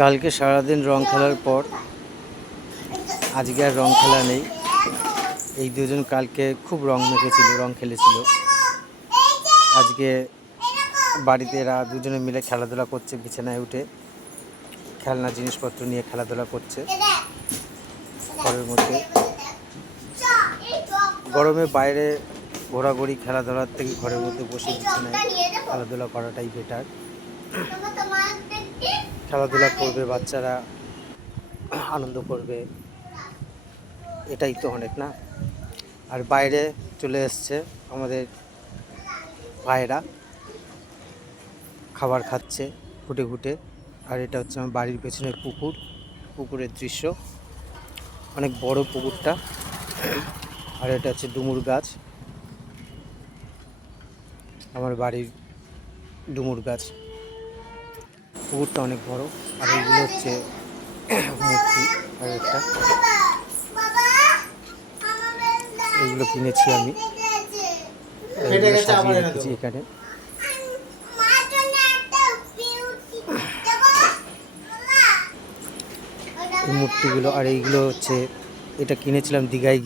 কালকে সারাদিন রং খেলার পর আজকে আর রং খেলা নেই। এই দুজন কালকে খুব রং মেখেছিল, রং খেলেছিল। আজকে বাড়িতে এরা দুজনে মিলে খেলাধুলা করছে, বিছানায় উঠে খেলনা জিনিসপত্র নিয়ে খেলাধুলা করছে ঘরের মধ্যে। গরমে বাইরে ঘোরাঘুরি খেলাধুলার থেকে ঘরের মধ্যে বসে বিছানায় খেলাধুলা করাটাই বেটার। খেলাধুলা করবে বাচ্চারা, আনন্দ করবে, এটাই তো অনেক না। আর বাইরে চলে এসছে আমাদের ভাইয়েরা, খাবার খাচ্ছে ফুটে ফুটে। আর এটা হচ্ছে আমার বাড়ির পেছনের পুকুর, পুকুরের দৃশ্য, অনেক বড় পুকুরটা। আর এটা হচ্ছে ডুমুর গাছ, আমার বাড়ির ডুমুর গাছ। পুকুরটা অনেক বড়। আর এইগুলো হচ্ছে মূর্তি। আর একটা এইগুলো কিনেছি আমি, সাজিয়ে রেখেছি এখানে। এই মূর্তিগুলো আর এইগুলো হচ্ছে, এটা কিনেছিলাম দীঘায়।